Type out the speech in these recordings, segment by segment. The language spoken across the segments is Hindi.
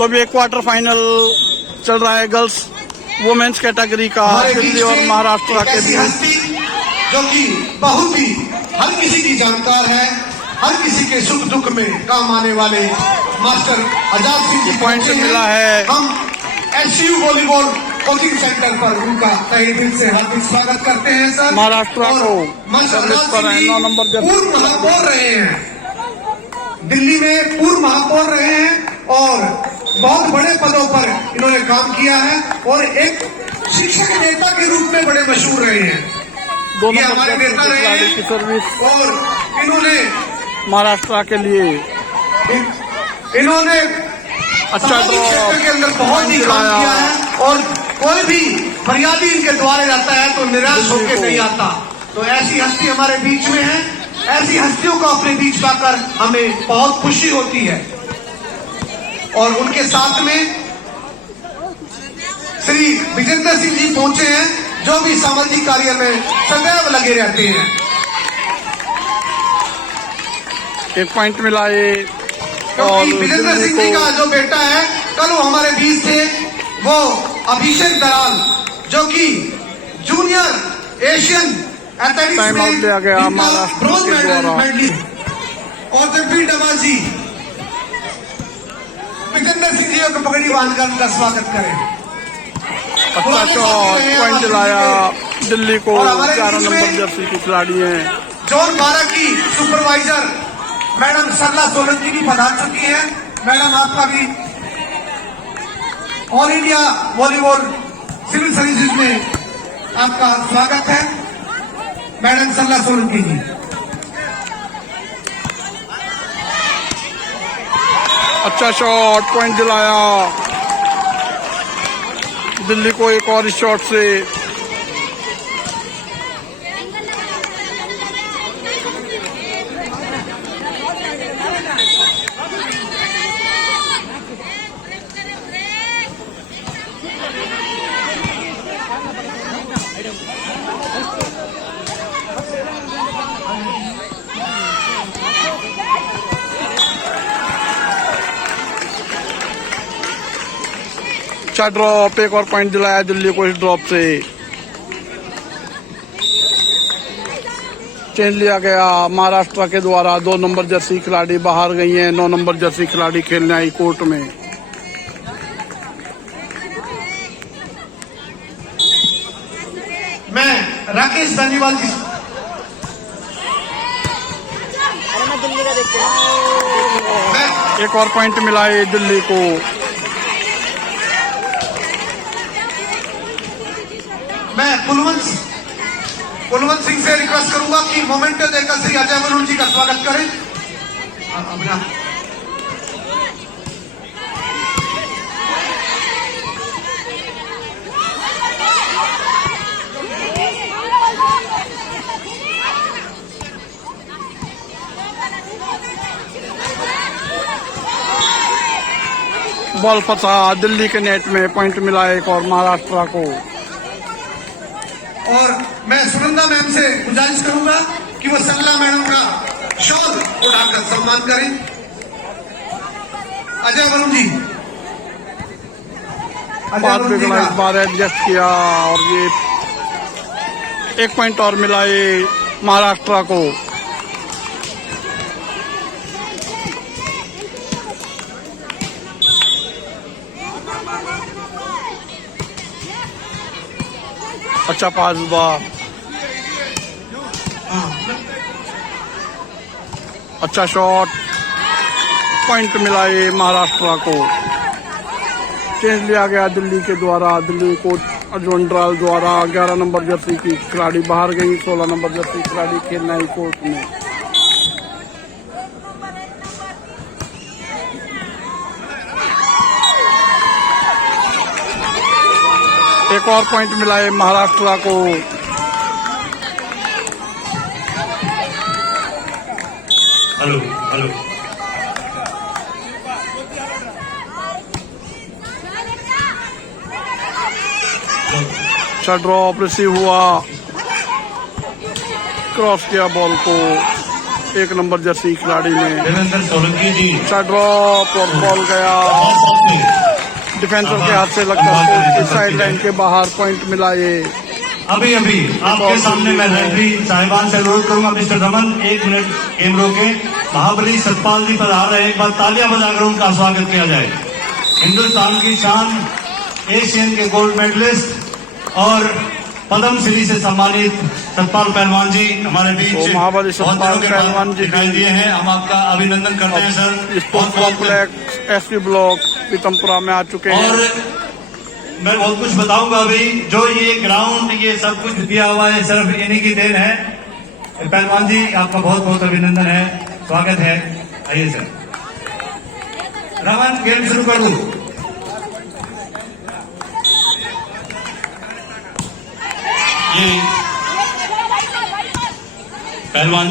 तो अभी एक क्वार्टर फाइनल चल रहा है गर्ल्स वुमेन्स कैटेगरी का दिल्ली और महाराष्ट्र के बीच, जो कि बहुत ही हर किसी की जानकार है, हर किसी के सुख दुख में काम आने वाले मास्टर आजाद सिंह जी पॉइंट मिला है। हम एसयू वॉलीबॉल कोचिंग सेंटर पर उनका तहे दिल से हार्दिक स्वागत करते हैं सर। महाराष्ट्र को मास्टर 9 नंबर पूर्व महापौर रहे हैं, दिल्ली में पूर्व महापौर रहे हैं और बहुत बड़े पदों पर इन्होंने काम किया है और एक शिक्षक नेता के रूप में बड़े मशहूर रहे हैं। दोनों हमारे नेता रहे हैं की सर्विस और इन्होंने महाराष्ट्र के लिए इन्होंने अच्छा क्षेत्र के अंदर बहुत ही काम किया है और कोई भी फरियादी इनके द्वारे जाता है तो निराश होकर नहीं आता। तो ऐसी हस्ती हमारे बीच में है, ऐसी हस्तियों को अपने बीच पाकर हमें बहुत खुशी होती है। और उनके साथ में श्री विजेंद्र सिंह जी पहुंचे हैं, जो भी सामाजिक कार्य में सदैव लगे रहते हैं। एक पॉइंट मिला है और विजेंद्र सिंह जी का जो बेटा है कल वो हमारे बीच थे, वो अभिषेक दलाल, जो कि जूनियर एशियन एथलेटिक्स में ब्रोंज मेडलिस्ट, और जगबीर डबाजी विजेंद्र सिंह जी को पगड़ी बांधकर उनका स्वागत करें। अच्छा पॉइंट दिलाया दिल्ली को। 11 नंबर जर्सी की खिलाड़ी है। जोन 12 की सुपरवाइजर मैडम सरला सोलंकी भी पधार चुकी है। मैडम आपका भी all India volleyball civil services में आपका स्वागत है मैडम सरला सोलंकी जी। अच्छा शॉट, पॉइंट दिलाया दिल्ली को एक और शॉट से। अच्छा ड्रॉप, एक और पॉइंट दिलाया दिल्ली को इस ड्रॉप से। चेंज लिया गया महाराष्ट्र के द्वारा। 2 नंबर जर्सी खिलाड़ी बाहर गई हैं, 9 नंबर जर्सी खिलाड़ी खेलने आई कोर्ट में। मैं राकेश धनीवाल जी एक और पॉइंट मिला है दिल्ली को। मैं कुलवंत सिंह से रिक्वेस्ट करूंगा कि मोमेंटो देकर श्री अजय वरुण जी का स्वागत करें। बॉल फंसा दिल्ली के नेट में। पॉइंट मिला एक और महाराष्ट्र को। और मैं सुनंदा मैम से गुजारिश करूंगा कि वो सरला मैडम का शॉल उठाकर सम्मान करें। अजय वरुण जी इस बार एडजस्ट किया और ये एक पॉइंट और मिला ये महाराष्ट्र को। अच्छा पास हुआ। अच्छा शॉट, पॉइंट मिला ये महाराष्ट्र को। चेंज लिया गया दिल्ली के द्वारा। दिल्ली को अर्जुनड्राल द्वारा 11 नंबर जर्सी की खिलाड़ी बाहर गई, 16 नंबर जर्सी खिलाड़ी खेलना है कोर्ट में। एक और पॉइंट मिला है महाराष्ट्र को। हेलो हेलो अच्छा ड्रॉप रिसीव हुआ, क्रॉस किया बॉल को 1 नंबर जर्सी खिलाड़ी ने। देवेंद्र सोलंकी जी अच्छा ड्रॉप और बॉल गया। डिफेंसर के हाथ से लगकर साइड लाइन के बाहर पॉइंट मिला ये। अभी आपके सामने मैं रेफरी साहिबान से अनुरोध करूंगा, मिस्टर रमन 1 मिनट गेम रोके। महाबली सतपाल जी पर आ रहे हैं, एक बार तालियां बजाकर उनका स्वागत किया जाए। हिंदुस्तान की शान, एशियन के गोल्ड मेडलिस्ट और पद्मश्री से सम्मानित सतपाल पहलवान जी हमारे बीच महाबली सतपाल पहलवान जी दिखाई दिए हैं। हम आपका अभिनंदन करते हैं sir. Sports complex SP block Pitampura में आ चुके हैं। और मैं बहुत कुछ बताऊंगा अभी। जो ये ग्राउंड, ये सब कुछ दिया हुआ है, सिर्फ इन्हीं की देन है। पहलवान जी आपका बहुत बहुत अभिनंदन है, स्वागत है। आइए सर। रमन गेम शुरू कर दूं। ये पहलवान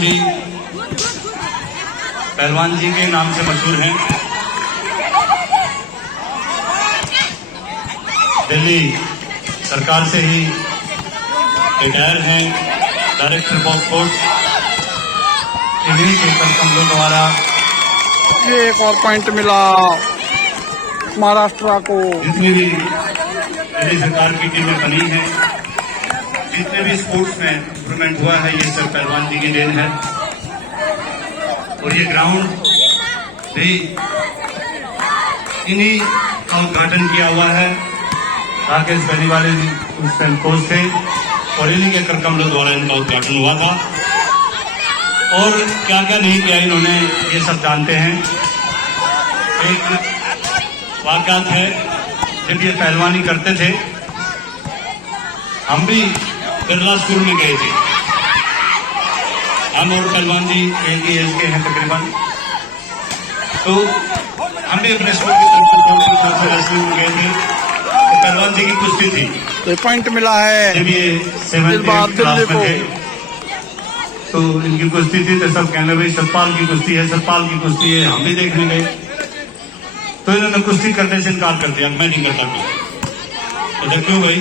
जी के नाम से मशहूर हैं। दिल्ली सरकार से ही रिटायर हैं, डायरेक्टर ऑफ स्पोर्ट्स। इन्हीं के कमलों द्वारा ये एक और पॉइंट मिला महाराष्ट्र को। जितनी भी दिल्ली सरकार की टीमें बनी हैं, जितने भी स्पोर्ट्स में इम्प्रूवमेंट हुआ है, ये सब पहलवान जी की देन है। और ये ग्राउंड भी इन्हीं का उद्घाटन किया हुआ है। राकेश बेनीवाले जी उस टाइम कोच थे और इन्हीं के करकमलों द्वारा इनका उद्घाटन हुआ था। और क्या क्या नहीं किया इन्होंने, ये सब जानते हैं। एक वाकयात है, जब ये पहलवानी करते थे, हम भी बिरला स्कूल में गए थे। हम और पहलवान जी एक ही एज के हैं तकरीबन। तो हम भी अपने स्कूल की में गए थे। तो पहलवान जी की कुश्ती थी, तो पॉइंट मिला है जब ये 7th क्लास में थे। तो इनकी कुश्ती थी, तो सब कहने भाई सतपाल की कुश्ती है, सतपाल की कुश्ती है। हम भी देखने गए, तो इन्होंने कुश्ती करने से इनकार कर दिया, मैं नहीं करता कुछ। तो क्यों भाई?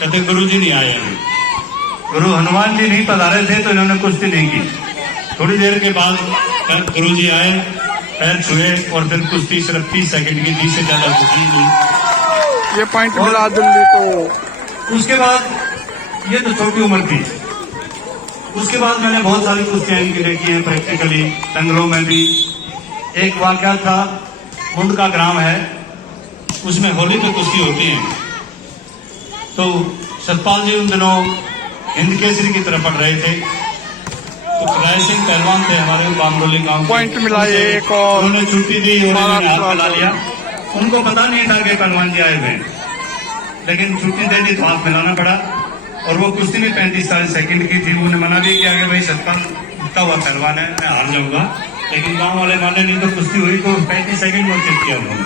कहते गुरु जी नहीं आए अभी, गुरु हनुमान जी नहीं पधारे थे, तो इन्होंने कुश्ती नहीं की। थोड़ी देर के बाद गुरु जी आए, पैर छुए और फिर कुश्ती सिर्फ 30 सेकंड की, 30 से ज्यादा कुश्ती नहीं। ये पॉइंट मिला दिल्ली को। उसके बाद ये तो छोटी उम्र थी। उसके बाद मैंने बहुत सारी कुश्तियां इनकी देखी हैं प्रैक्टिकली, दंगलों में भी। एक वाकया था, मुंड का ग्राम है, उसमें होली पे कुश्ती होती है। तो सतपाल जी उन दिनों हिंद केसरी की तरफ बढ़ रहे थे। तो राय सिंह पहलवान थे हमारे बामरोली गांव के। पॉइंट मिला एक और उन्होंने छुट्टी दी और उन्होंने हाथ मिला लिया। उनको पता नहीं था कि पहलवान जी आए हुए, लेकिन छुट्टी दे दी तो हाथ मिलाना पड़ा। और वो कुश्ती भी 35-40 सेकंड की थी। उन्होंने मना भी किया कि भाई सतपाल जीता हुआ पहलवान है, मैं हार जाऊंगा, लेकिन गांव वाले माने नहीं। तो कुश्ती हुई तो 35 सेकंड में चेक किया उन्होंने।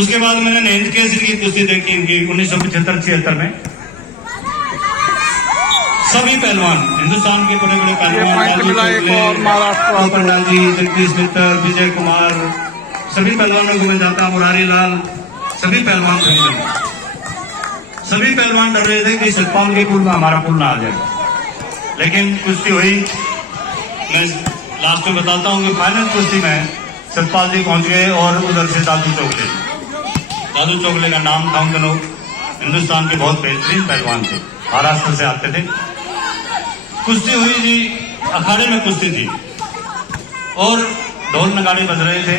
उसके बाद मैंने हिंद केसरी की कुश्ती देखी इनकी 1975-76 में। सभी पहलवान, हिंदुस्तान के बड़े बड़े पहलवान, पंडाल जी, जगदीश मित्तर, विजय कुमार, सभी पहलवानों को मैं जाता, मुरारी लाल, सभी पहलवान थे। सभी पहलवान डर रहे थे कि सतपाल के पुल में हमारा पुल ना आ जाए। लेकिन कुश्ती हुई। मैं लास्ट में बताता हूँ कि फाइनल कुश्ती में सतपाल जी पहुंच गए और उधर से दादू चोगले का नाम था उन दिनों। हिंदुस्तान के बहुत बेहतरीन पहलवान थे, महाराष्ट्र से आते थे। कुश्ती हुई जी, अखाड़े में कुश्ती थी और ढोल नगाड़े बज रहे थे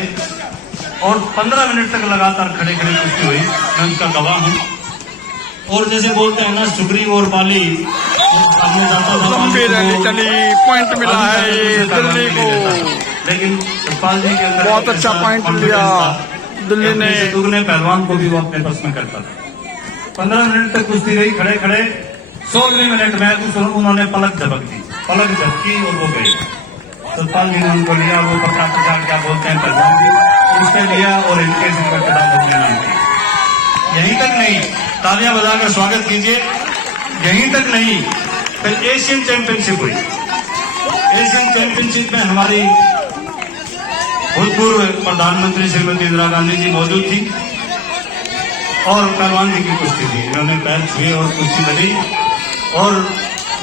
और 15 मिनट तक लगातार खड़े खड़े कुश्ती हुई। मैं उसका गवाह हूँ। और जैसे बोलते हैं ना, सुग्रीव और बाली, चली पॉइंट मिला है दिल्ली को। लेकिन सतपाल जी के अंदर बहुत अच्छा पॉइंट लिया दिल्ली ने। दुगने पहलवान को भी वो अपने बस में करता था। 15 मिनट तक कुश्ती रही खड़े खड़े। 16वें मिनट में उन्होंने पलक झपकी और वो गए। सतपाल जी ने उनको लिया, वो कपड़ा पछाड़ क्या बोलते हैं पहलवान जी, उसने लिया और इनके सिर पर चढ़ा बोलने नाम किया। यहीं तक नहीं, तालियां बजाकर स्वागत कीजिए। यहीं तक नहीं, फिर एशियन चैंपियनशिप हुई। एशियन चैंपियनशिप में हमारी भूतपूर्व प्रधानमंत्री श्रीमती इंदिरा गांधी जी मौजूद थी और पहलवान जी की कुश्ती थी। इन्होंने पैर छुए और कुश्ती लड़ी। और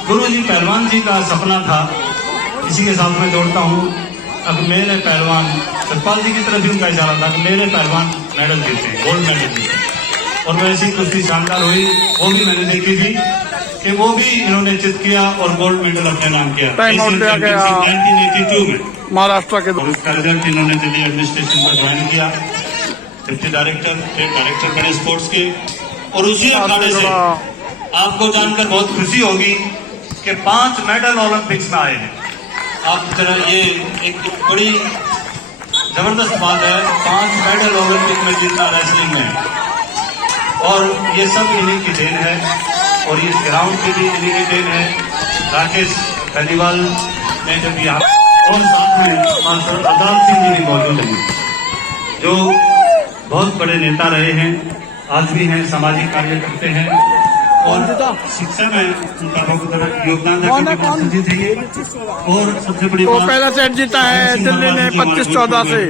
गुरु जी पहलवान जी का सपना था, इसी के साथ में जोड़ता हूँ, अब मेरे पहलवान, सतपाल जी की तरफ भी उनका इशारा था कि मेरे पहलवान मेडल जीते, गोल्ड मेडल जीते। और वैसी कुश्ती शानदार हुई, वो भी मैंने देखी थी कि वो भी इन्होंने चित किया और गोल्ड मेडल अपने नाम किया टाइम आउट लिया गया 1982 में। महाराष्ट्र के और उसका रिजल्ट इन्होंने दिल्ली एडमिनिस्ट्रेशन में ज्वाइन किया, डिप्टी डायरेक्टर, स्टेट डायरेक्टर बने स्पोर्ट्स के। और उसी अखाड़े से आपको जानकर बहुत खुशी होगी कि 5 मेडल ओलंपिक्स में आए हैं। आप जरा ये एक बड़ी जबरदस्त बात है, 5 मेडल ओलंपिक में जीतना रेसलिंग में, और ये सब इन्हीं की देन है। और इस ग्राउंड की भी इन्हीं की देन है। राकेश बेनीवाल ने जब यहाँ, और साथ में मास्टर अदाल सिंह जी भी मौजूद हैं, जो बहुत बड़े नेता रहे हैं, आज भी हैं, सामाजिक कार्य करते हैं और शिक्षा में उनका बहुत बड़ा योगदान है, क्योंकि बहुत संजीत है ये। और सबसे बड़ी तो बात, पहला सेट जीता है दिल्ली ने 25-14 से।